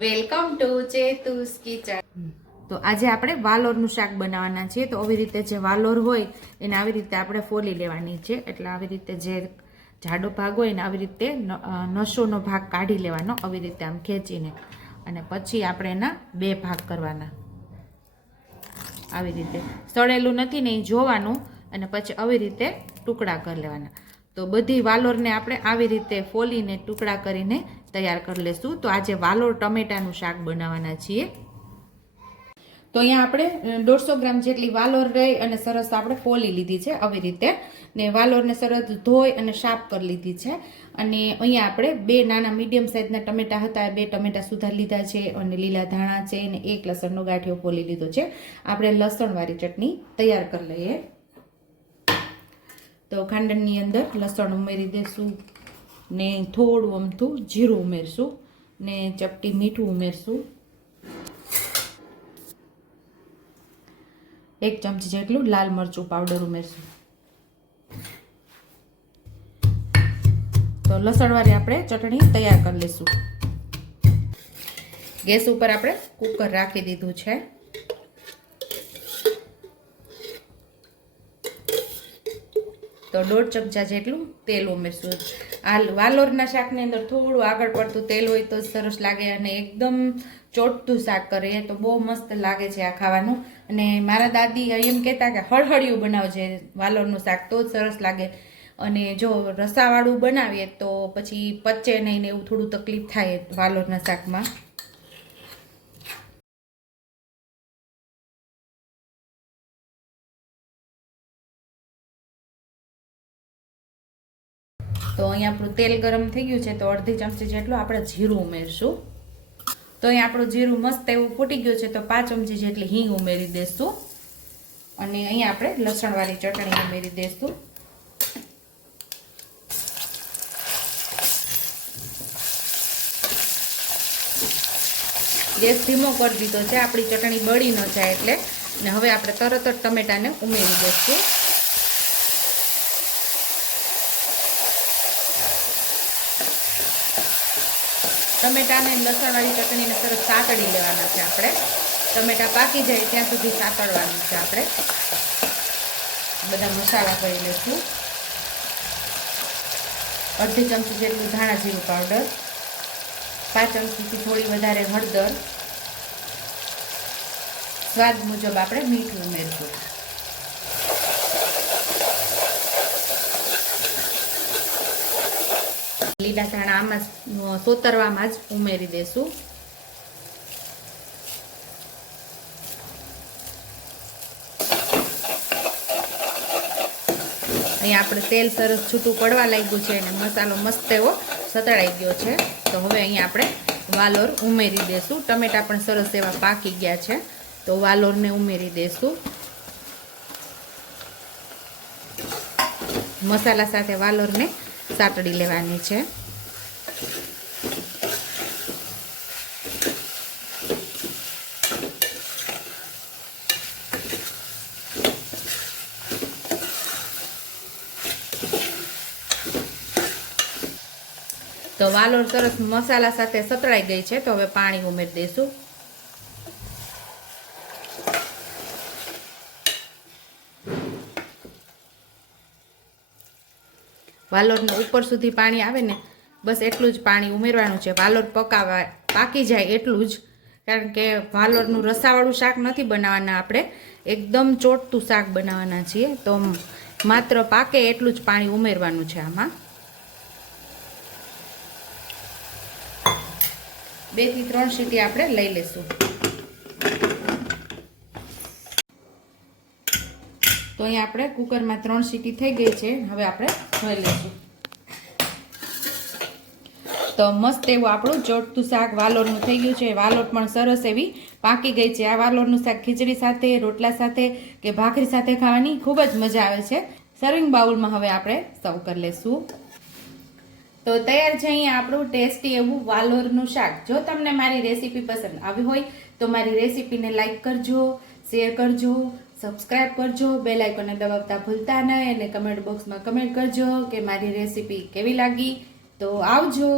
Welcome to ચેતુસ kitchen. તો આજે આપણે વાલોરનું શાક બનાવવાના છીએ. તો આવી રીતે જે વાલોર હોય, એને આવી રીતે આપણે ફોલી લેવાની છે. એટલે આવી રીતે જે જાડો ભાગ હોય ને આવી રીતે નસોનો ભાગ કાઢી લેવાનો, આવી રીતે આમ ખેંચીને. અને પછી આપણે એના બે ભાગ કરવાના. આવી રીતે. સળેલું નથી ને એ જોવાનું. અને પછી આવી રીતે ટુકડા કરી લેવાના. તો બધી વાલોરને આપણે આવી રીતે ફોલીને ટુકડા કરીને તૈયાર કરી લેશું. તો આજે વાલોર ટમેટાનું શાક બનાવવાના છીએ. તો અહીંયા આપણે દોઢસો ગ્રામ જેટલી વાલોર રહી અને સરસ આપણે ફોલી લીધી છે આવી રીતે. ને વાલોરને સરસ ધોઈ અને સાફ કરી લીધી છે. અને અહીંયા આપણે બે નાના મીડિયમ સાઇઝના ટમેટા હતા. બે ટમેટા સુધાર લીધા છે અને લીલા ધાણા છે અને એક લસણનો ગાંઠિયો ફોલી લીધો છે. આપણે લસણવાળી ચટણી તૈયાર કરી લઈએ. તો ખાંડણની અંદર લસણ ઉમેરી દઈશું ને થોડું અમથું જીરું ઉમેરશું, ને ચપટી મીઠું ઉમેરશું. એક ચમચી જેટલું લાલ મરચું પાવડર ઉમેરશું. તો લસણવાળી આપણે ચટણી તૈયાર કરી લઈશું. ગેસ ઉપર આપણે કુકર રાખી દીધું છે. તો દોઢ ચમચા જેટલું તેલ ઉમેરશું. આ વાલોરના શાકની અંદર થોડું આગળ પડતું તેલ હોય તો સરસ લાગે અને એકદમ ચોટતું શાક કરે તો બહુ મસ્ત લાગે છે આ ખાવાનું. અને મારા દાદી એમ કહેતા કે હળહળિયું બનાવજે વાલોરનું શાક, તો જ સરસ લાગે. અને જો રસાવાળું બનાવીએ તો પછી પચે નહીં ને એવું થોડું તકલીફ થાય વાલોરના શાકમાં. તો અહીંયા આપણું તેલ ગરમ થઈ ગયું છે, તો અડધી ચમચી જેટલું આપણે જીરું ઉમેરશું. તો અહીંયા આપણું જીરું મસ્ત એવું ફૂટી ગયું છે, તો પાંચ ચમચી જેટલી હિંગ ઉમેરી દઈશું અને અહીંયા આપણે લસણવાળી ચટણી ઉમેરી દઈશું ગેસ ધીમો કરી દીધો છે, આપણી ચટણી બળી ન જાય એટલે. ને હવે આપણે તરત જ ટમેટાને ઉમેરી દઈશું ટમેટાને લસણવાળી ચટણીને સરસ સાતડી લેવાના છે આપણે. ટમેટા પાકી જાય ત્યાં સુધી સાતડવાનું છે આપણે. બધા મસાલા કરી લઈશું. અડધી ચમચી જેટલું ધાણા જીરું પાવડર. પાંચ ચમચીથી થોડી વધારે હળદર. સ્વાદ મુજબ આપણે મીઠું ઉમેરશું. લીલા ધાણા આમાં સોતરવામાં જ ઉમેરી દેશું. અહીંયા આપણે તેલ સરસ છૂટું પડવા લાગ્યું છે અને મસાલો મસ્ત એવો સતળાઈ ગયો છે. તો હવે અહીંયા આપણે વાલોર ઉમેરી દેશું. ટમેટા પણ સરસ એવા પાકી ગયા છે. તો વાલોરને ઉમેરી દેશું. મસાલા સાથે વાલોરને સાતડી લેવાની છે. તો વાલોર સરસ મસાલા સાથે સતળાઈ ગઈ છે, તો હવે પાણી ઉમેરી દઈશું વાલોરને ઉપર સુધી પાણી આવે ને, બસ એટલું જ પાણી ઉમેરવાનું છે. વાલોર પકાવા પાકી જાય એટલું જ, કારણ કે વાલોરનું રસાવાળું શાક નથી બનાવવાના આપણે. એકદમ ચોટતું શાક બનાવવાના છીએ, તો માત્ર પાકે એટલું જ પાણી ઉમેરવાનું છે આમાં. બેથી ત્રણ સીટી આપણે લઈ લેશું. તો અહીંયા આપણે કુકરમાં ત્રણ સીટી થઈ ગઈ છે. હવે આપણે ધોઈ લઈશું તો મસ્ત એવું આપણું ચોટતું શાક વાલોરનું થઈ ગયું છે. વાલોર પણ સરસ એવી પાકી ગઈ છે. આ વાલોરનું શાક ખીચડી સાથે, રોટલા સાથે કે ભાખરી સાથે ખાવાની ખૂબ જ મજા આવે છે. સર્વિંગ બાઉલમાં હવે આપણે સર્વ કરી લેશું. તો તૈયાર છે અહીંયા આપણું ટેસ્ટી એવું વાલોરનું શાક. જો તમને મારી રેસીપી પસંદ આવી હોય, તો મારી રેસીપીને લાઇક કરજો, શેર કરજો, સબસ્ક્રાઇબ કરજો, બેલ આઇકોનને દબાવતા ભૂલતા નહીં, અને કમેન્ટ બોક્સમાં કમેન્ટ કરજો કે મારી રેસીપી કેવી લાગી. તો આવજો.